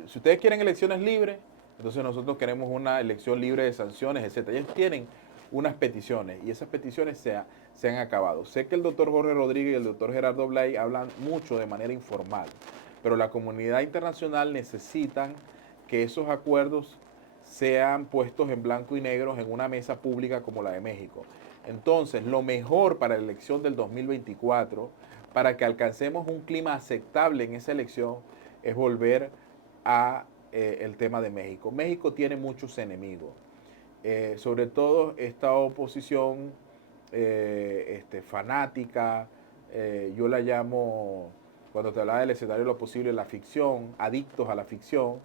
si ustedes quieren elecciones libres, entonces nosotros queremos una elección libre de sanciones, etc. Ellos tienen unas peticiones y esas peticiones se han acabado. Sé que el doctor Jorge Rodríguez y el doctor Gerardo Blay hablan mucho de manera informal, pero la comunidad internacional necesitan que esos acuerdos sean puestos en blanco y negro en una mesa pública como la de México. Entonces, lo mejor para la elección del 2024, para que alcancemos un clima aceptable en esa elección, es volver a el tema de México. México tiene muchos enemigos, sobre todo esta oposición fanática, yo la llamo, cuando te hablaba del escenario de lo posible, la ficción, adictos a la ficción,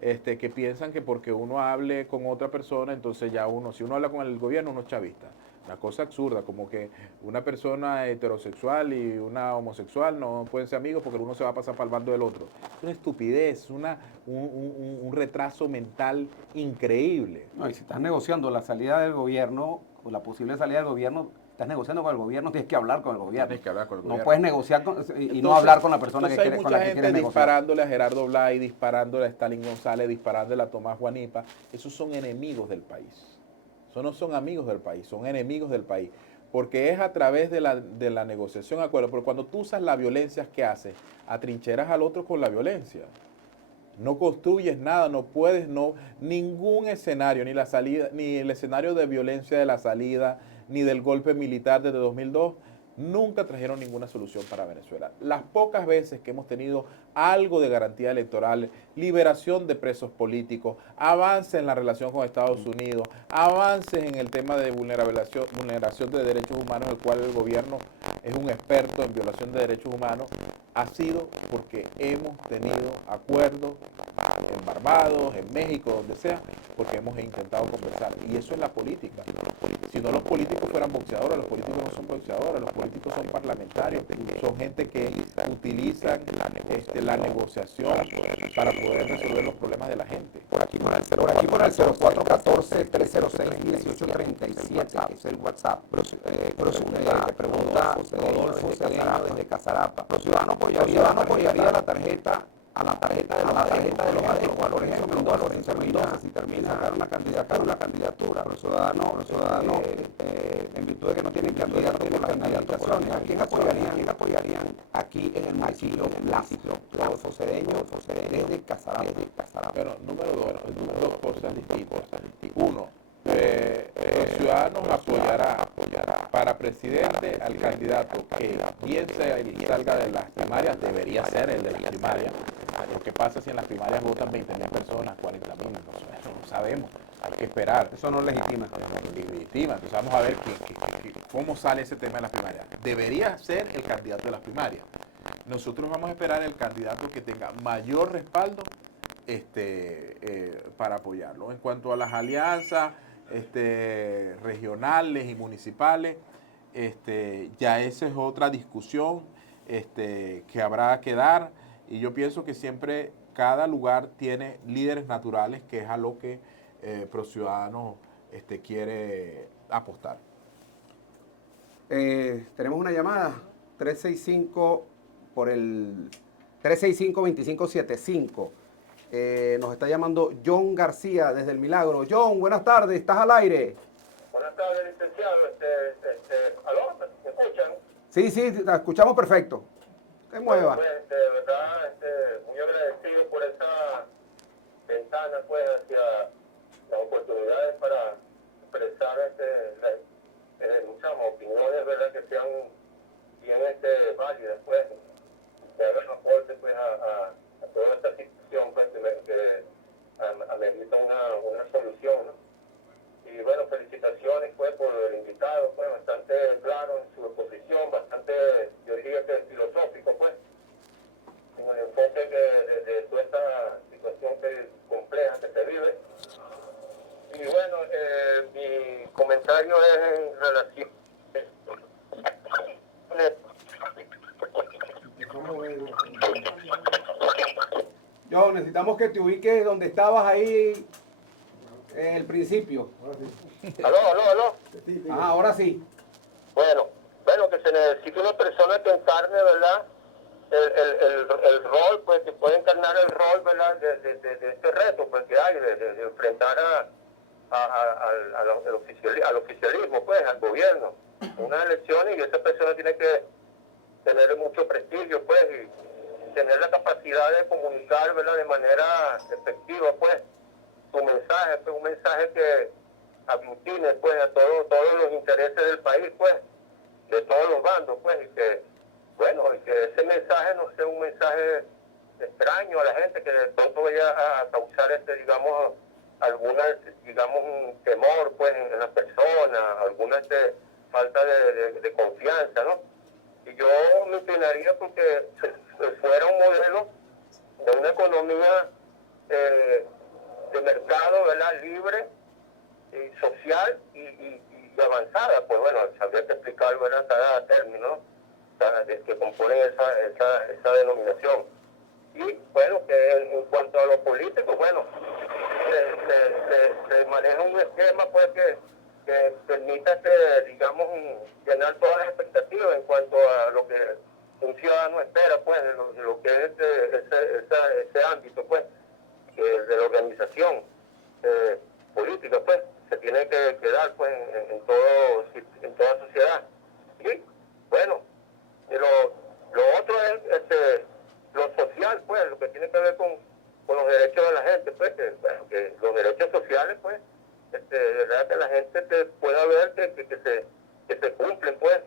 que piensan que porque uno hable con otra persona, entonces ya si uno habla con el gobierno, uno es chavista. Una cosa absurda, como que una persona heterosexual y una homosexual no pueden ser amigos porque uno se va a pasar para el bando del otro. Es una estupidez, un retraso mental increíble. No, y si estás negociando la salida del gobierno, o la posible salida del gobierno, estás negociando con el gobierno, tienes que hablar con el gobierno. Tienes que hablar con el gobierno. No puedes negociar no hablar con la persona con la que quieres negociar. Hay mucha gente disparándole a Gerardo Blay, disparándole a Stalin González, disparándole a Tomás Guanipa. Esos son enemigos del país. Esos no son amigos del país, son enemigos del país. Porque es a través de la negociación, acuerdo. Pero cuando tú usas la violencia, ¿qué haces? Atrincheras al otro con la violencia. No construyes nada, no puedes, ningún escenario, ni la salida, ni el escenario de violencia de la salida, ni del golpe militar desde 2002, nunca trajeron ninguna solución para Venezuela. Las pocas veces que hemos tenido algo de garantía electoral, liberación de presos políticos, avances en la relación con Estados Unidos, avances en el tema de vulneración de derechos humanos, el cual el gobierno es un experto en violación de derechos humanos, ha sido porque hemos tenido acuerdos en Barbados, en México, donde sea, porque hemos intentado conversar. Y eso es la política. Si no, los políticos fueran boxeadores, los políticos no son boxeadores, los políticos son parlamentarios, son gente que utilizan la negociación para poder resolver los problemas de la gente. Por aquí por el 0414-306-1837 es el WhatsApp. Te pregunta Rodolfo Cedeño desde Casarapa. ProCiudadanos apoyaría la tarjeta a la tarjeta de los valores Mendoza, si termina sacar una candidatura, los ciudadanos en virtud de que no tienen candidato por las inhabilitaciones, ¿a quién apoyarían aquí en el municipio focedeño desde Casará? Pero número dos cosas distintas. Uno, los ciudadanos apoyará para presidente al candidato que bien salga de las primarias, debería ser el de las primarias. Lo que pasa si en las primarias votan 20.000 personas, 40.000, no sabemos, hay que esperar. Eso no legitima. Entonces vamos a ver cómo sale ese tema de las primarias. Debería ser el candidato de las primarias. Nosotros vamos a esperar el candidato que tenga mayor respaldo para apoyarlo. En cuanto a las alianzas regionales y municipales, ya esa es otra discusión que habrá que dar, y yo pienso que siempre cada lugar tiene líderes naturales, que es a lo que ProCiudadanos quiere apostar. Tenemos una llamada, 365 por el 365-2575. Nos está llamando John García desde El Milagro. John, buenas tardes, estás al aire. Buenas tardes, licenciado. ¿Aló? ¿Me escuchan? Sí, te escuchamos perfecto. Te mueva. Pues, de verdad, muy agradecido por esa ventana, pues, hacia las oportunidades para expresar muchas opiniones, ¿verdad?, que sean bien válidas, pues, que hagan aporte, pues, a toda esta situación, pues, que amerita una solución, ¿no? Y bueno, felicitaciones, pues, por el invitado, pues, bastante claro en su exposición, bastante, yo diría que filosófico, pues, en el enfoque de toda esta situación compleja que se vive. Y bueno, mi comentario es en relación John, necesitamos que te ubiques donde estabas ahí en el principio. ¿Aló? Ahora sí. Bueno, que se necesita una persona que encarne, ¿verdad?, el rol, pues, que puede encarnar el rol, ¿verdad?, de este reto, pues, que hay, de enfrentar al oficialismo, pues, al gobierno, unas elecciones, y esa persona tiene que tener mucho prestigio, pues, y tener la capacidad de comunicar, ¿verdad?, de manera efectiva, pues, su mensaje, pues, un mensaje que aglutine, pues, a todos los intereses del país, pues, de todos los bandos, pues, y que, bueno, y que ese mensaje no sea un mensaje extraño a la gente, que de pronto vaya a causar, digamos, un temor, pues, en las personas, alguna falta de confianza, ¿no? Y yo me inclinaría porque fuera un modelo de una economía de mercado, ¿verdad?, libre, social y avanzada. Pues bueno, habría que explicar, ¿verdad?, cada término que compone esa denominación. Y bueno, que en cuanto a lo político, bueno, se maneja un esquema, pues, que permita, digamos, llenar todas las expectativas en cuanto a lo que un ciudadano espera, pues, de lo que es ese ámbito, pues, de la organización política, pues, se tiene que dar, pues, en toda sociedad. Y bueno, lo otro es lo social, pues, lo que tiene que ver con los derechos de la gente, pues, que los derechos sociales, pues, de verdad, que la gente pueda ver que se cumplen, pues,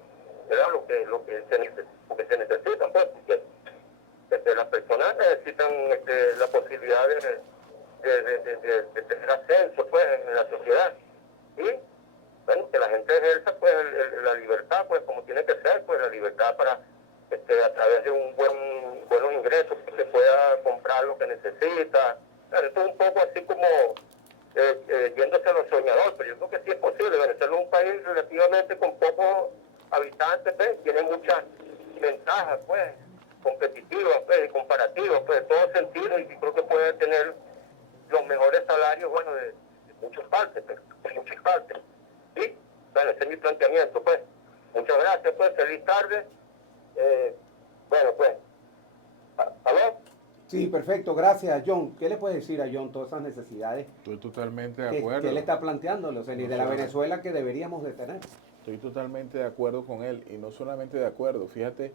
¿verdad?, lo que se necesita, pues, porque las personas necesitan la posibilidad de tener ascenso, pues, en la sociedad. Y bueno, que la gente ejerza, pues, la libertad, pues, como tiene que ser, pues, la libertad para a través de buenos ingresos, que se pueda comprar lo que necesita. Claro, esto es un poco así como yéndose a los soñadores, pero yo creo que sí es posible. Venezuela es un país relativamente con pocos habitantes, pues, tiene muchas ventajas, pues, competitivas, pues, y comparativas, pues, de todo sentido, y creo que puede tener los mejores salarios, bueno, de muchas partes, pues, de muchas partes. Y bueno, ese es mi planteamiento, pues. Muchas gracias, pues, feliz tarde. Bueno, pues, ¿aló? Sí, perfecto, gracias John. ¿Qué le puede decir a John todas esas necesidades Estoy totalmente de que acuerdo. él está planteando, de la solamente- Venezuela que deberíamos de tener? Estoy totalmente de acuerdo con él y no solamente de acuerdo. Fíjate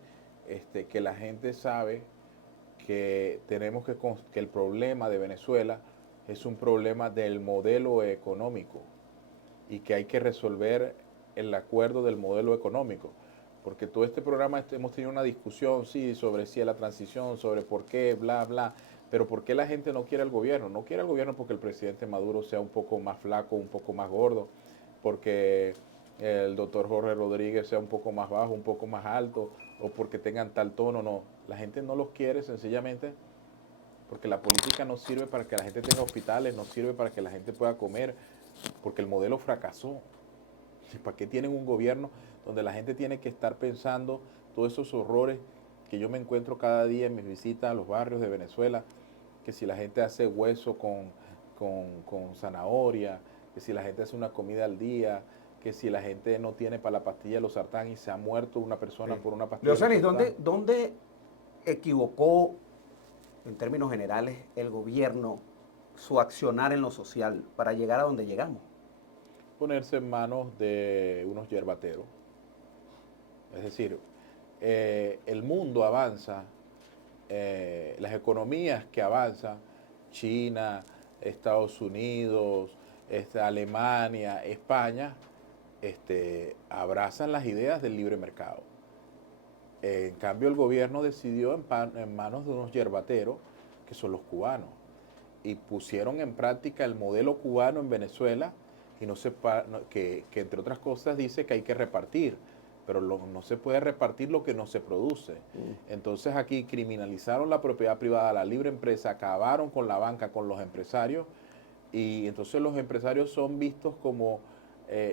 que la gente sabe que tenemos que el problema de Venezuela es un problema del modelo económico y que hay que resolver el acuerdo del modelo económico. Porque todo este programa hemos tenido una discusión, sí, sobre si es la transición, sobre por qué, bla, bla. Pero ¿por qué la gente no quiere al gobierno? No quiere al gobierno porque el presidente Maduro sea un poco más flaco, un poco más gordo, porque el doctor Jorge Rodríguez sea un poco más bajo, un poco más alto, o porque tengan tal tono. No, la gente no los quiere sencillamente porque la política no sirve para que la gente tenga hospitales, no sirve para que la gente pueda comer, porque el modelo fracasó. ¿Para qué tienen un gobierno donde la gente tiene que estar pensando todos esos horrores que yo me encuentro cada día en mis visitas a los barrios de Venezuela? Que si la gente hace hueso con zanahoria, que si la gente hace una comida al día, que si la gente no tiene para la pastilla de los sartán y se ha muerto una persona por una pastilla de Leocenis, los sartán. ¿dónde equivocó, en términos generales, el gobierno su accionar en lo social para llegar a donde llegamos? Ponerse en manos de unos yerbateros. Es decir, el mundo avanza, las economías que avanzan, China, Estados Unidos, Alemania, España, abrazan las ideas del libre mercado. En cambio, el gobierno decidió en manos de unos yerbateros, que son los cubanos, y pusieron en práctica el modelo cubano en Venezuela, y que entre otras cosas dice que hay que repartir, pero no se puede repartir lo que no se produce. Entonces aquí criminalizaron la propiedad privada, la libre empresa, acabaron con la banca, con los empresarios, y entonces los empresarios son vistos como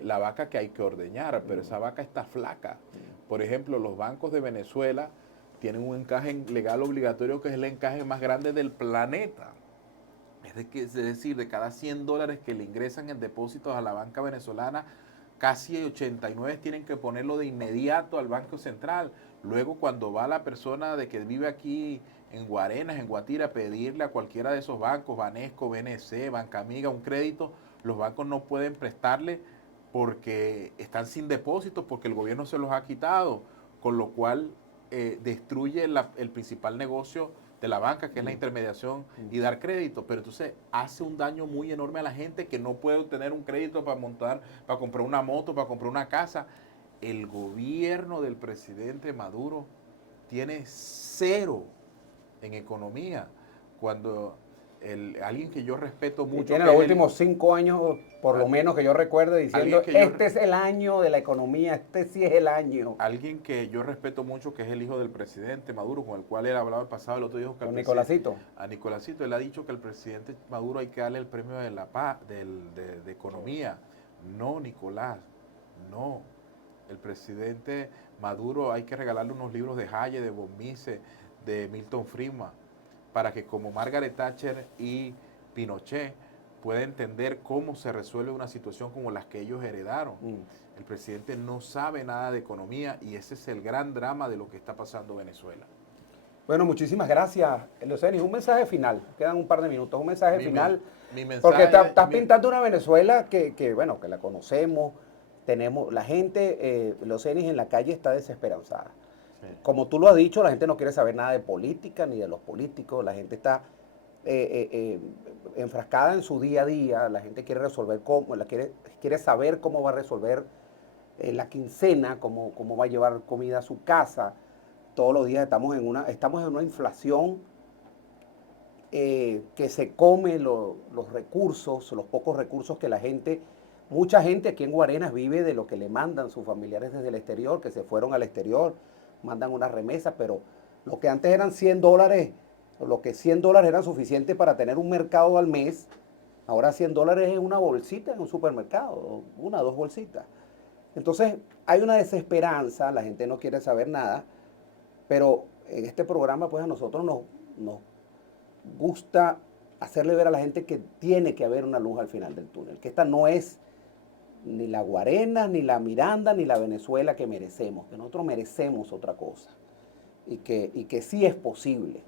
la vaca que hay que ordeñar, pero esa vaca está flaca. Por ejemplo, los bancos de Venezuela tienen un encaje legal obligatorio que es el encaje más grande del planeta. Es decir, de cada $100 que le ingresan en depósitos a la banca venezolana, casi 89 tienen que ponerlo de inmediato al Banco Central. Luego, cuando va la persona de que vive aquí en Guarenas, en Guatira, a pedirle a cualquiera de esos bancos, Banesco, BNC, Banca Amiga, un crédito, los bancos no pueden prestarle porque están sin depósitos, porque el gobierno se los ha quitado, con lo cual destruye el principal negocio de la banca, que es la intermediación y dar crédito, pero entonces hace un daño muy enorme a la gente que no puede obtener un crédito para comprar una moto, para comprar una casa. El gobierno del presidente Maduro tiene cero en economía, cuando alguien que yo respeto mucho... Y tiene los últimos 5 años, por lo menos que yo recuerde, diciendo, este es el año de la economía, este sí es el año. Alguien que yo respeto mucho, que es el hijo del presidente Maduro, con el cual él hablaba el pasado, el otro dijo que... Con Nicolásito. A Nicolásito, él ha dicho que al presidente Maduro hay que darle el premio de la paz, de economía. No, Nicolás, no. El presidente Maduro hay que regalarle unos libros de Hayek, de von Mises, de Milton Friedman, para que como Margaret Thatcher y Pinochet pueda entender cómo se resuelve una situación como las que ellos heredaron. El presidente no sabe nada de economía y ese es el gran drama de lo que está pasando en Venezuela. Bueno, muchísimas gracias, Leocenis. Un mensaje final, quedan un par de minutos, un mensaje final. Mi mensaje, porque estás pintando una Venezuela bueno, que la conocemos, tenemos, la gente, Leocenis, en la calle está desesperanzada. Sí. Como tú lo has dicho, la gente no quiere saber nada de política ni de los políticos, la gente está enfrascada en su día a día, la gente quiere resolver quiere saber cómo va a resolver la quincena, cómo va a llevar comida a su casa. Todos los días estamos en una inflación que se come los recursos, los pocos recursos que mucha gente aquí en Guarenas vive de lo que le mandan sus familiares desde el exterior, que se fueron al exterior, mandan unas remesas, pero lo que antes eran $100, lo que $100 eran suficientes para tener un mercado al mes, ahora $100 es una bolsita en un supermercado, 1 o 2 bolsitas. Entonces hay una desesperanza, la gente no quiere saber nada, pero en este programa pues a nosotros nos gusta hacerle ver a la gente que tiene que haber una luz al final del túnel, que esta no es ni la Guarenas, ni la Miranda, ni la Venezuela que merecemos, que nosotros merecemos otra cosa y que sí es posible.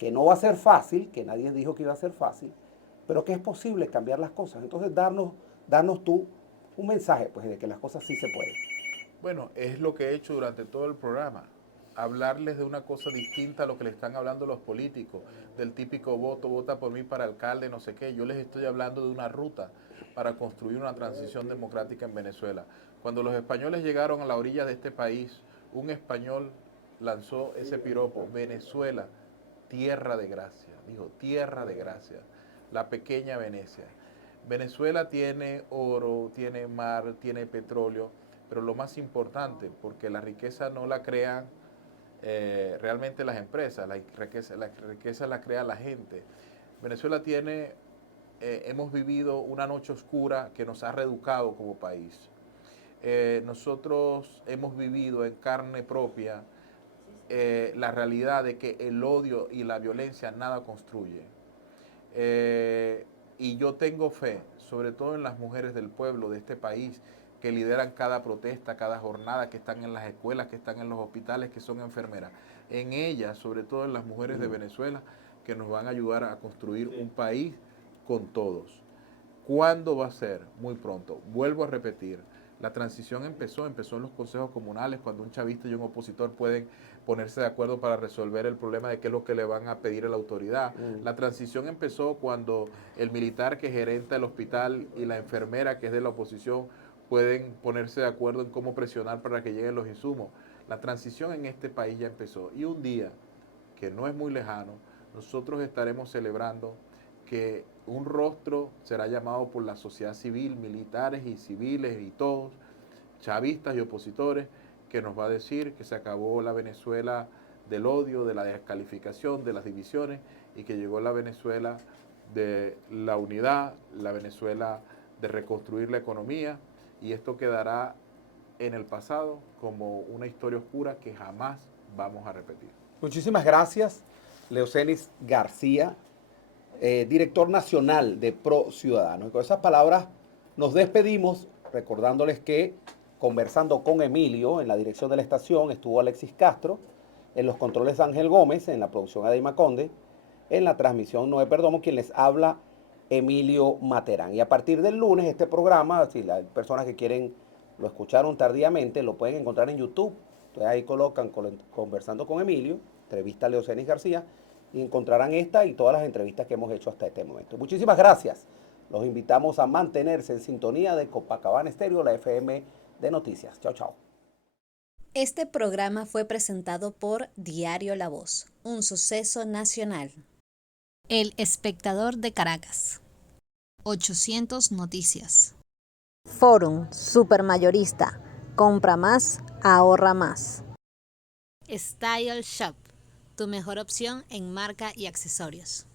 que no va a ser fácil, que nadie dijo que iba a ser fácil, pero que es posible cambiar las cosas. Entonces, darnos tú un mensaje, pues, de que las cosas sí se pueden. Bueno, es lo que he hecho durante todo el programa. Hablarles de una cosa distinta a lo que le están hablando los políticos, del típico voto, vota por mí para alcalde, no sé qué. Yo les estoy hablando de una ruta para construir una transición democrática en Venezuela. Cuando los españoles llegaron a la orilla de este país, un español lanzó ese piropo: Venezuela, tierra de gracia. Dijo, tierra de gracia, la pequeña Venecia. Venezuela tiene oro, tiene mar, tiene petróleo, pero lo más importante, porque la riqueza no la crean realmente las empresas, la riqueza la crea la gente. Venezuela tiene, hemos vivido una noche oscura que nos ha reeducado como país. Nosotros hemos vivido en carne propia la realidad de que el odio y la violencia nada construye. Y yo tengo fe, sobre todo en las mujeres del pueblo de este país, que lideran cada protesta, cada jornada, que están en las escuelas, que están en los hospitales, que son enfermeras. En ellas, sobre todo en las mujeres de Venezuela, que nos van a ayudar a construir un país con todos. ¿Cuándo va a ser? Muy pronto. Vuelvo a repetir, la transición empezó en los consejos comunales, cuando un chavista y un opositor pueden ponerse de acuerdo para resolver el problema de qué es lo que le van a pedir a la autoridad. La transición empezó cuando el militar que gerenta el hospital y la enfermera que es de la oposición pueden ponerse de acuerdo en cómo presionar para que lleguen los insumos. La transición en este país ya empezó, y un día, que no es muy lejano, nosotros estaremos celebrando que un rostro será llamado por la sociedad civil, militares y civiles y todos, chavistas y opositores, que nos va a decir que se acabó la Venezuela del odio, de la descalificación, de las divisiones, y que llegó la Venezuela de la unidad, la Venezuela de reconstruir la economía, y esto quedará en el pasado como una historia oscura que jamás vamos a repetir. Muchísimas gracias, Leocenis García, director nacional de Pro Ciudadanos. Y con esas palabras nos despedimos, recordándoles que conversando con Emilio en la dirección de la estación estuvo Alexis Castro, en los controles Ángel Gómez, en la producción Adeima Conde, en la transmisión Noé Perdomo, quien les habla, Emilio Materán. Y a partir del lunes este programa, si las personas que quieren lo escucharon tardíamente, lo pueden encontrar en YouTube. Entonces ahí colocan Conversando con Emilio, entrevista a Leocenis García, y encontrarán esta y todas las entrevistas que hemos hecho hasta este momento. Muchísimas gracias. Los invitamos a mantenerse en sintonía de Copacabana Estéreo, la FM de Noticias. Chao, chao. Este programa fue presentado por Diario La Voz, un suceso nacional. El Espectador de Caracas. 800 Noticias. Forum Supermayorista. Compra más, ahorra más. Style Shop, tu mejor opción en marca y accesorios.